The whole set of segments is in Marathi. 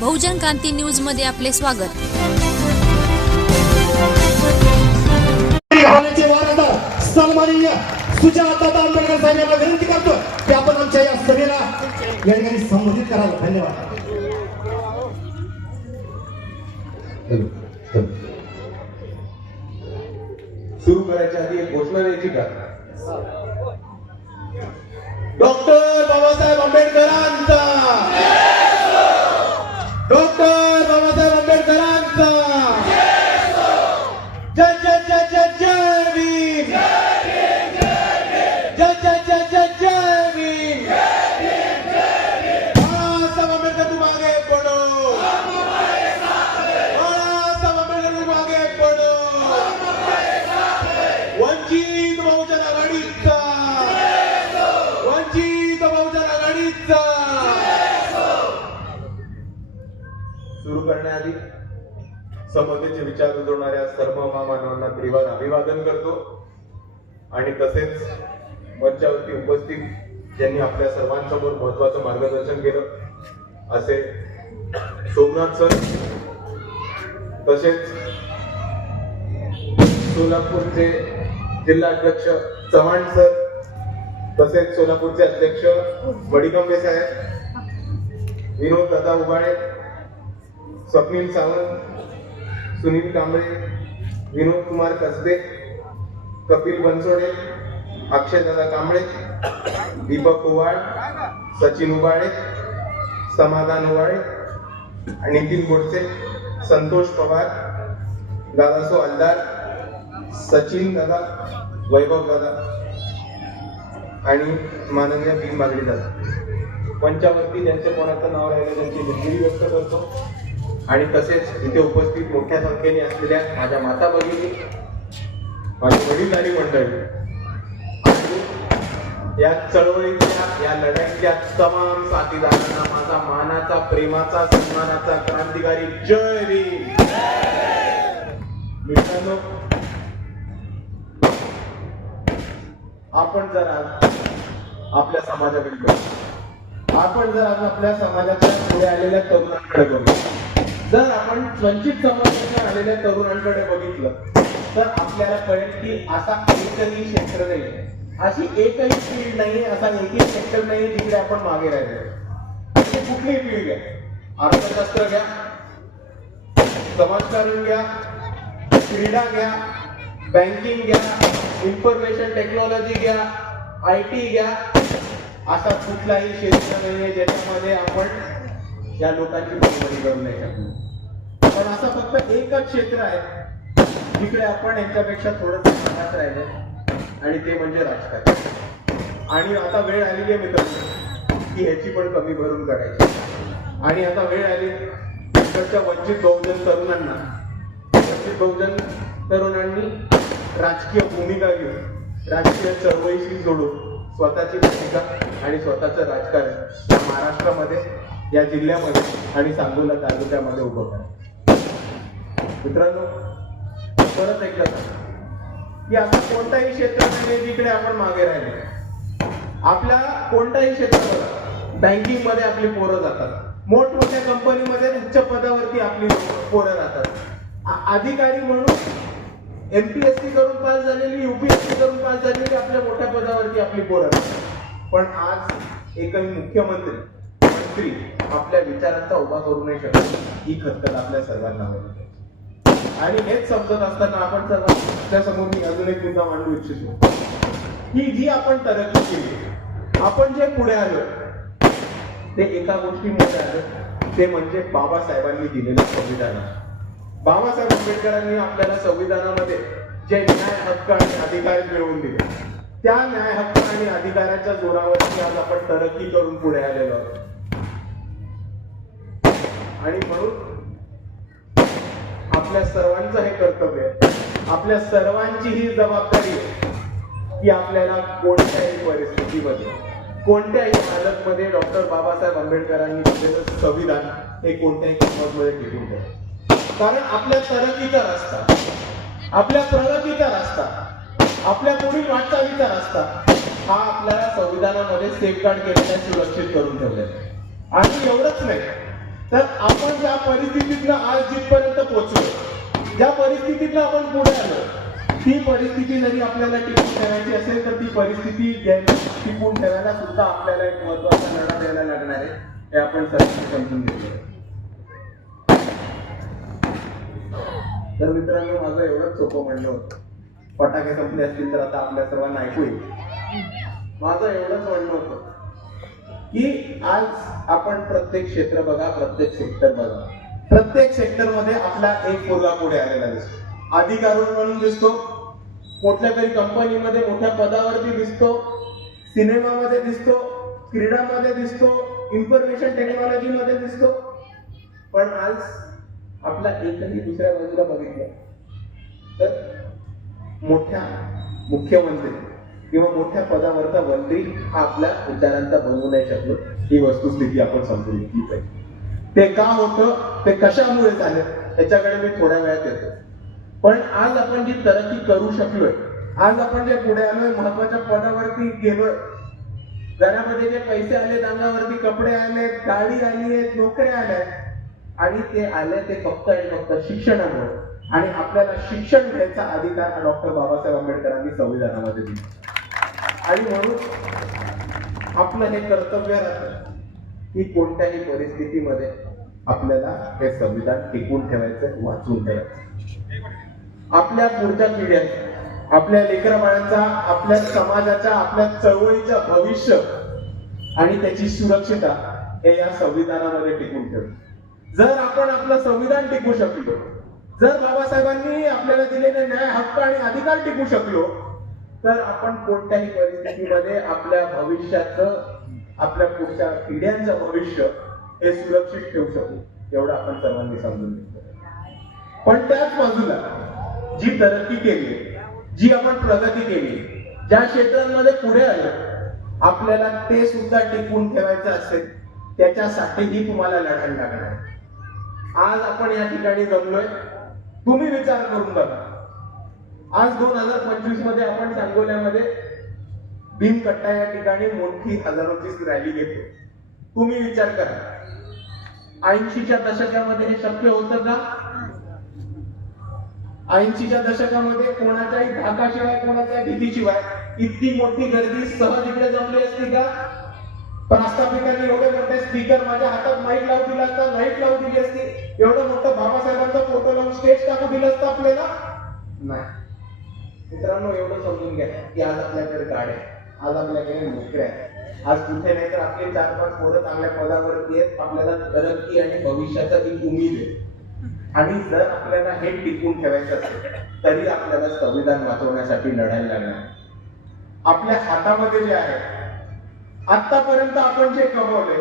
बहुजन क्रांती न्यूजमध्ये आपले स्वागत. सन्माननीय आंबेडकर विनंती करतो. की आपण आमच्या या सभेला या ठिकाणी संबोधित करावं धन्यवाद. सुरू करायच्या आधी एक घोषणा द्यायची का? डॉक्टर बाबासाहेब आंबेडकरांचा अभिवादन करतो. आणि तसेच मंचावरती उपस्थित ज्यांनी आपल्या सर्वांसमोर महत्वाचं मार्गदर्शन केलं असे सोमनाथ सर तसेच सोलापूरचे जिल्हा अध्यक्ष चव्हाण सर तसेच सोलापूरचे अध्यक्ष वडिकंबे साहेब विनोद दादा उबाळे स्वप्नील सावंत सुनील कांबळे विनोद कुमार कसबे कपिल बनसोडे अक्षय दादा कांबळे दीपक उवाळ सचिन उबाळे समाधान उवाळे नितीन गोडसे संतोष पवार दादासो हलदार सचिन दादा वैभव दादा आणि माननीय भीम बागडी दादा. पंचावरती ज्यांचं कोणाचं नाव राहिलं त्यांची दिलगिरी व्यक्त करतो आणि तसेच इथे उपस्थित मोठ्या संख्येने असलेल्या माझ्या माता भगिनी माझी आणि मंडळी या चळवळीतल्या या लढ्यातल्या तमाम साथीदारांना माझा मानाचा प्रेमाचा सन्मानाचा क्रांतिकारी जय मित्रांनो आपण जर आज आपल्या समाजाकडे बघू. आपण जर आज आपल्या समाजाच्या पुढे आलेल्या तरुणांकडे बघू जर आपण वंचित समाजाने आलेल्या तरुणांकडे बघितलं तर आपल्याला कळेल की असा एकही क्षेत्र नाही. अशी एकही फील्ड नाही असा एकही सेक्टर नाही जिकडे आपण मागे राहिलो अशी कुठलीही फील्ड घ्या अर्थशास्त्र घ्या समाजकारण घ्या क्रीडा घ्या बँकिंग घ्या इन्फॉर्मेशन टेक्नॉलॉजी घ्या आय टी घ्या असा कुठलाही क्षेत्र नाही आहे ज्याच्यामध्ये आपण या लोकांची बरोबरी करू नाही शकलो पण असा फक्त एकच क्षेत्र आहे. तिकडे आपण यांच्यापेक्षा थोडस मागास राहिले आणि ते म्हणजे राजकारण. आणि आता वेळ आलेली आहे मित्रांनो की ह्याची पण कमी भरून काढायची आणि आता वेळ आली तिकडच्या वंचित बहुजन तरुणांना. वंचित बहुजन तरुणांनी राजकीय भूमिका घेऊन राजकीय चळवळीशी जोडून स्वतःची भूमिका आणि स्वतःचं राजकारण या महाराष्ट्रामध्ये या जिल्ह्यामध्ये आणि सांगोला तालुक्यामध्ये उभं करा मित्रांनो परत एकदा की? असं कोणताही क्षेत्र नाही जिकडे आपण मागे राहिले. आपल्या कोणताही क्षेत्रात बँकिंगमध्ये आपली पोरं जातात. मोठमोठ्या कंपनीमध्ये उच्च पदावरती आपली पोरं जातात अधिकारी म्हणून एमपीएससी करून पास झालेली युपीएससी करून पास झालेली आपल्या मोठ्या पदावरती आपली पोरं जातात पण आज एकही मुख्यमंत्री मंत्री आपल्या विचारांचा उभा करू नाही शकत. ही खतखत आपल्या सर्वांना आणि हेच समजत असताना आपण सर्व समोर मी अजून एक मुद्दा मांडू इच्छितो. ही जी आपण तरक्की केली आपण जे पुढे आलो ते एका गोष्टीमुळे आलं ते म्हणजे बाबासाहेबांनी दिलेलं संविधान बाबासाहेब आंबेडकरांनी आपल्याला संविधानामध्ये जे न्याय हक्क आणि अधिकार मिळवून दिले त्या न्याय हक्क आणि अधिकाराच्या जोरावरती आज आपण तरक्की करून पुढे आलेलो आहोत. आणि म्हणून आपल्या सर्वांचं हे कर्तव्य आहे. आपल्या सर्वांची ही जबाबदारी आहे की आपल्याला कोणत्याही परिस्थितीमध्ये कोणत्याही हालतमध्ये डॉक्टर बाबासाहेब आंबेडकरांनी दिलेलं संविधान हे कोणत्याही किंमतमध्ये टिकून द्या कारण आपल्या तरंगीचा रस्ता आपल्या प्रगतीचा रस्ता आपल्या पुढील वाटचालीचा रस्ता हा आपल्याला संविधानामध्ये सेफगार्ड केलेला सुरक्षित करून ठेवलेला आणि एवढंच नाही तर आपण ज्या परिस्थितीतनं आज जिथपर्यंत पोहोचलो ज्या परिस्थितीतनं आपण पुढे आलो ती परिस्थिती जरी आपल्याला टिकून ठेवायची असेल तर ती परिस्थिती टिकून ठेवायला सुद्धा आपल्याला एक महत्त्वाचा लढा द्यायला लागणार आहे हे आपण सर्वांनी समजून घेतलं. तर मित्रांनो माझं एवढंच सोपं म्हणलं होतं. फटाके संपले असतील तर आता आपल्या सर्वांना ऐकू येईल. माझं एवढंच म्हणणं होतं. की आज आपण प्रत्येक क्षेत्र बघा प्रत्येक सेक्टर बघा. प्रत्येक सेक्टरमध्ये आपला एक पोरगा पुढे आलेला दिसतो. अधिकारून म्हणून दिसतो. कुठल्या तरी कंपनीमध्ये मोठ्या पदावरती दिसतो. सिनेमामध्ये दिसतो. क्रीडामध्ये दिसतो. इन्फॉर्मेशन टेक्नॉलॉजी मध्ये दिसतो. पण आज आपला एकही दुसऱ्या बाजूला बघितलं. तर मोठ्या मुख्यमंत्री किंवा मोठ्या पदावरचा मंत्री हा आपल्या विचारांचा बनवू नाही शकलो. ही वस्तुस्थिती आपण समजून घेतली पाहिजे. ते का होतं? ते कशामुळे झालं? त्याच्याकडे मी थोड्या वेळात येतो. पण आज आपण जी तरक्की करू शकलोय आज आपण जे पुढे आलोय महत्त्वाच्या पदावरती गेलोय. घरामध्ये जे पैसे आले अंगावरती कपडे आलेत गाडी आली आहेत नोकऱ्या आल्या आणि ते आले ते फक्त आणि फक्त शिक्षणामुळे. आणि आपल्याला शिक्षण घ्यायचा अधिकार हा डॉक्टर बाबासाहेब आंबेडकरांनी संविधानामध्ये दिला. आणि म्हणून आपलं हे कर्तव्य राहतं की कोणत्याही परिस्थितीमध्ये आपल्याला हे संविधान टिकून ठेवायचं वाचून ठेवायचं. आपल्या पुढच्या पिढ्या आपल्या लेकरबाळांचा आपल्या समाजाच्या आपल्या चळवळीचं भविष्य आणि त्याची सुरक्षितता हे या संविधानामध्ये टिकून ठेवू जर आपण आपलं संविधान टिकू शकलो जर बाबासाहेबांनी आपल्याला दिलेले न्याय हक्क आणि अधिकार टिकू शकलो तर आपण कोणत्याही परिस्थितीमध्ये आपल्या भविष्याचं आपल्या पुढच्या पिढ्यांचं भविष्य हे सुरक्षित ठेवू शकू एवढं आपण सर्वांनी समजून घेतलं. पण त्याच बाजूला जी तरक्की केली जी आपण प्रगती केली ज्या क्षेत्रांमध्ये पुढे आलो आपल्याला ते सुद्धा टिकवून ठेवायचं असेल त्याच्यासाठीही तुम्हाला लढायला लागणार आज आपण या ठिकाणी जमलोय. तुम्ही विचार करून बघा. आज दोन हजार पंचवीसमध्ये आपण सांगोल्यामध्ये भीमकट्टा या ठिकाणी मोठी हजारोची रॅली घेतो तुम्ही विचार करा. ऐंशीच्या दशकामध्ये हे शक्य होतं का? ऐंशीच्या दशकामध्ये कोणाच्याही धाकाशिवाय कोणाच्या भीतीशिवाय इतकी मोठी गर्दी सहज इकडे जमली असती का? प्रास्ताविकांनी एवढे मोठे स्पीकर माझ्या हातात माईक लावू दिला असता लाइट लावू दिली असती. एवढं मोठं बाबासाहेबांचा फोटो लावून स्टेज टाकू दिलं असतं आपल्याला? नाही. मित्रांनो एवढं समजून घ्या की आज आपल्याकडे गाड्या आहे आज आपल्याकडे नोकऱ्या आहेत. आज कुठे नाही तर आपले चार पाच पोरं चांगल्या पदावरती आहेत. आपल्याला तरक्की आणि भविष्याचा एक उमेद आहे. आणि जर आपल्याला हे टिकून ठेवायचं असेल तरी आपल्याला संविधान वाचवण्यासाठी लढायला लागणार. आपल्या हातामध्ये जे आहे आतापर्यंत आपण जे कमवले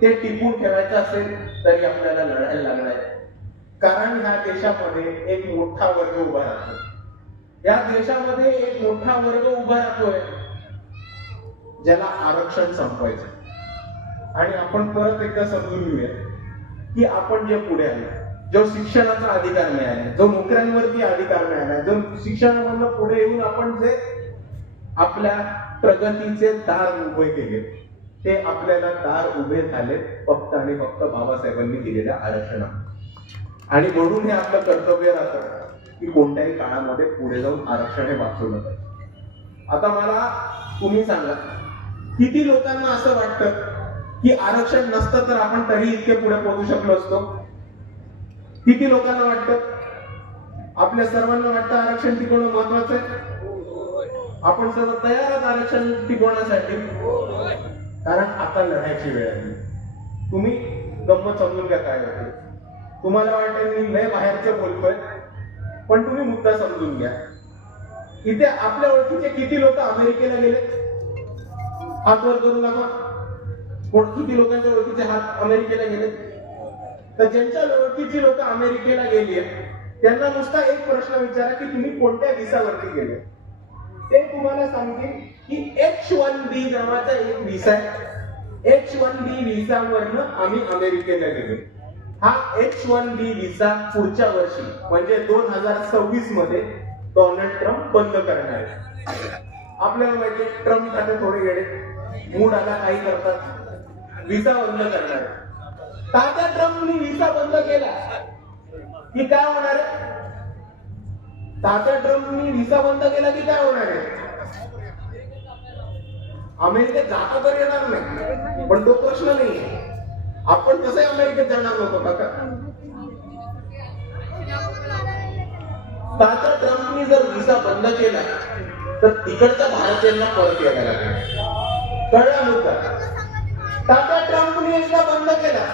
ते टिकून ठेवायचं असेल तरी आपल्याला लढायला लागणार आहे. कारण ह्या देशामध्ये एक मोठा वर्ग उभा राहतो. या देशामध्ये एक मोठा वर्ग उभा राहतोय ज्याला आरक्षण संपवायचं. आणि आपण परत एकदा समजून घेऊया की आपण जे पुढे आलो जो शिक्षणाचा अधिकार मिळाला जो नोकऱ्यांवरती अधिकार मिळाला जो शिक्षणामधनं पुढे येऊन आपण जे आपल्या प्रगतीचे दार उभे केले ते आपल्याला दार उभे झाले फक्त आणि फक्त बाबासाहेबांनी दिलेल्या आरक्षणा आणि म्हणून हे आपलं कर्तव्य राहतं. की कोणत्याही काळामध्ये पुढे जाऊन आरक्षण हे वाचवलं पाहिजे आता मला तुम्ही सांगा किती लोकांना असं वाटतं की आरक्षण नसतं तर आपण तरी इतके पुढे पोहोचू शकलो असतो? किती लोकांना वाटतं? आपल्या सर्वांना वाटतं आरक्षण टिकवणं महत्वाचं आहे? आपण सर्व तयार आहात आरक्षण टिकवण्यासाठी? कारण आता लढायची वेळ आली तुम्ही गंमत समजून घ्या काय होते तुम्हाला वाटेल मी लय बाहेरचं बोलतोय. पण तुम्ही मुद्दा समजून घ्या. इथे आपल्या ओळखीचे किती लोक अमेरिकेला गेले? हात वर करू नका. कोण किती लोकांच्या ओळखीचे हात अमेरिकेला गेले? तर ज्यांच्या ओळखीची लोक अमेरिकेला गेली त्यांना नुसता एक प्रश्न विचारा की तुम्ही कोणत्या विसावरती गेले? ते तुम्हाला सांगतील की एच वन बी नावाचा एक विसा आहे. एच वन बी विसावरनं आम्ही अमेरिकेला गेलो. हा एच वन बी विसा पुढच्या वर्षी म्हणजे दोन हजार सव्वीसमध्ये डोनाल्ड ट्रम्प बंद करणार आहे. आपल्याला माहिती ट्रम्प आता थोडे गेले मूड आला काही करतात. विसा बंद करणार तात्या ट्रम्पनी व्हिसा बंद केला. की काय होणार आहे? तात्या ट्रम्पनी व्हिसा बंद केला की काय होणार आहे? अमेरिकेत जाता तर येणार नाही. पण तो प्रश्न नाहीये. आपण कसं अमेरिकेत जाणार नव्हतो काका? आता ट्रम्पनी जर व्हिसा बंद केला तर तिकडच्या भारतीयांना परत यायला लागेल. कळला मुद्दा? टाटा ट्रम्पनी एकदा बंद केला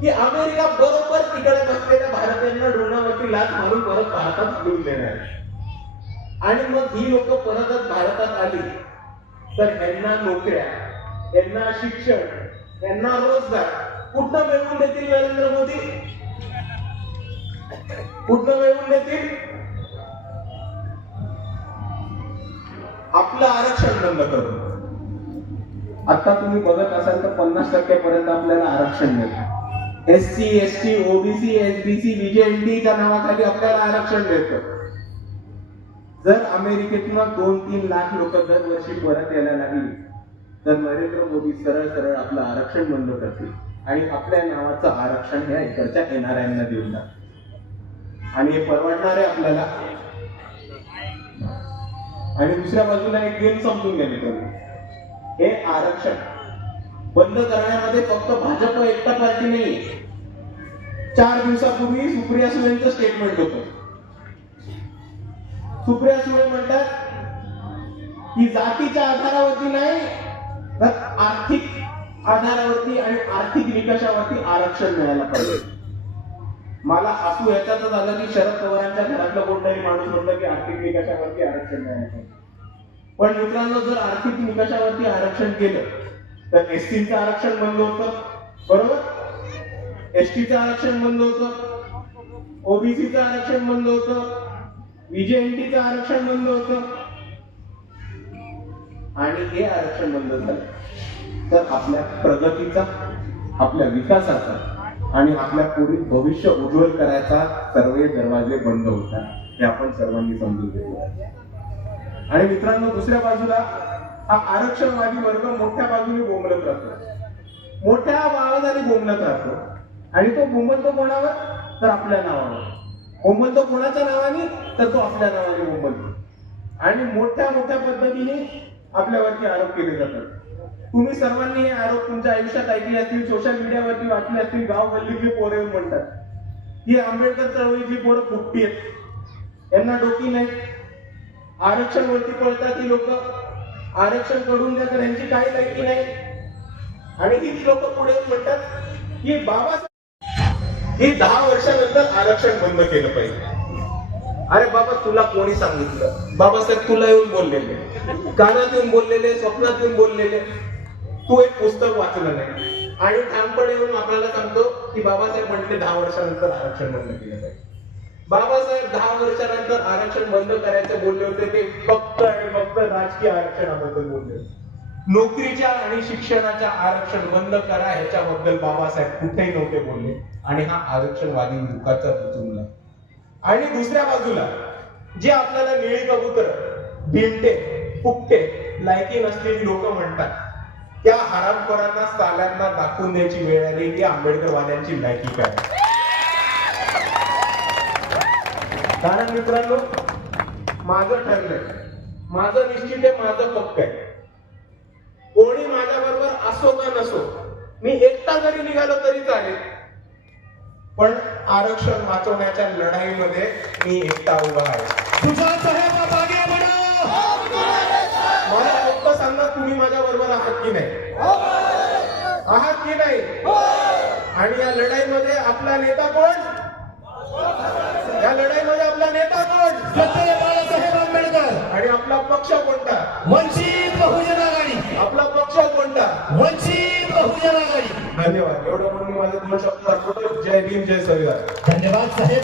की अमेरिका बरोबर तिकडे बसलेल्या भारतीयांना डोळ्यावरती लाच मारून परत भारतात घेऊन देणार आणि मग ही लोक परतच भारतात आली. तर यांना नोकऱ्या यांना शिक्षण यांना रोजगार कुठं मिळवून देतील नरेंद्र मोदी? कुठं मिळवून देतील? आपलं आरक्षण बंद करून. आता तुम्ही बघत असाल तर पन्नास टक्क्यापर्यंत आपल्याला आरक्षण मिळतं. S C S T OBC SBC बीजेएनडीच्या नावाखाली आपल्याला आरक्षण मिळतं. जर अमेरिकेतनं दोन तीन लाख लोक दरवर्षी परत यायला लागली तर नरेंद्र मोदी सरळ सरळ आपलं आरक्षण बंद करतील. आणि आपल्या नावाचं आरक्षण हे इकडच्या येणाऱ्यांना देऊन टाकतील. आणि हे परवडणार आहे आपल्याला. आणि दुसऱ्या बाजूला एक गेम समजून गेले तुम्ही हे आरक्षण बंद करण्यामध्ये फक्त भाजप एकटा पार्टी नाही चार दिवसापूर्वी सुप्रिया सुळेंचं स्टेटमेंट होत. सुप्रिया सुळे म्हणतात की जातीच्या आधारावरती नाही तर आर्थिक आधारावरती आणि आर्थिक निकषावरती आरक्षण मिळायला पाहिजे. मला हसू याच्याच झालं की शरद पवारांच्या घरातलं कोणताही माणूस म्हणलं की आर्थिक निकषावरती आरक्षण मिळायला पाहिजे. पण मित्रांनो जर आर्थिक निकषावरती आरक्षण केलं तर एसटीचं आरक्षण बंद होतं. बरोबर? एसटीचं आरक्षण बंद होतं. ओबीसीचं आरक्षण बंद होतं. विजेएनटीचं आरक्षण बंद होतं. आणि हे आरक्षण बंद झालं तर आपल्या प्रगतीचा आपल्या विकासाचा आणि आपल्या पुढील भविष्य उज्ज्वल करायचा सर्व दरवाजे बंद होतात. हे आपण सर्वांनी समजून घेतलं आणि मित्रांनो दुसऱ्या बाजूला हा आरक्षणवादी वर्ग मोठ्या बाजूने बोंबलत राहतो. मोठ्या आवाजाने बोंबलत राहतो. आणि तो बोंबलतो कोणावर? तर आपल्या नावावर. बोंबलतो कोणाच्या नावाने? तर तो आपल्या नावाने बोंबलतो. आणि मोठ्या मोठ्या पद्धतीने आपल्यावरती आरोप केले जातात. तुम्ही सर्वांनी हे आरोप तुमच्या आयुष्यात ऐकले असतील सोशल मीडियावरती वाचले असतील गाव गल्लीतली पोरं म्हणतात. ही आंबेडकर चळवळीतली पोरं फुकटी आहेत यांना डोकी नाही. आरक्षण वरती पळतात ही लोक. आरक्षण करून द्या तर यांची काही लायकी नाही. आणि हीच लोक पुढे म्हणतात की बाबा हे दहा वर्षानंतर आरक्षण बंद केलं पाहिजे. अरे बाबा तुला कोणी सांगितलं? बाबासाहेब तुला येऊन बोललेले. कानात येऊन बोललेले स्वप्नात येऊन बोललेले. तू एक पुस्तक वाचलं नाही. आणि ठामपणे येऊन आपल्याला सांगतो की बाबासाहेब म्हटले दहा वर्षानंतर आरक्षण बंद केलं पाहिजे. बाबासाहेब दहा वर्षानंतर आरक्षण बंद करायचे बोलले होते ते फक्त आणि फक्त राजकीय आरक्षणाबद्दल बोलले होते. नोकरीच्या आणि शिक्षणाच्या आरक्षण बंद करा ह्याच्याबद्दल बाबासाहेब कुठेही नव्हते बोलले. आणि हा आरक्षणवादी मुखाचा तुमला आणि दुसऱ्या बाजूला जे आपल्याला निळी कबूतर भिमटे फुकटे लायकी नसलेली लोक म्हणतात त्या हरामखोरांना साल्यांना दाखवून द्यायची वेळ आली की आंबेडकरवाद्यांची लायकी काय? कारण मित्रांनो माझं ठरलंय माझं निश्चित आहे माझं पक्क आहे. कोणी माझ्या बरोबर असो का नसो मी एकटा जरी निघालो तरी चालेल. पण आरक्षण वाचवण्याच्या लढाईमध्ये मी एकटा उभा आहे. तुझा मला फक्त सांगा तुम्ही माझ्या बरोबर आहात की नाही? आहात की नाही? आणि या लढाईमध्ये आपला नेता कोण? या लढाईमध्ये आपला नेता कोण? आपला पक्ष कोणता? वंचित बहुजन आघाडी. आपला पक्ष कोणता? वंचित बहुजन आघाडी. धन्यवाद. एवढं म्हणून मी माझे दोन शब्द दाखवतो जय भीम जय संविधान धन्यवाद साहेब.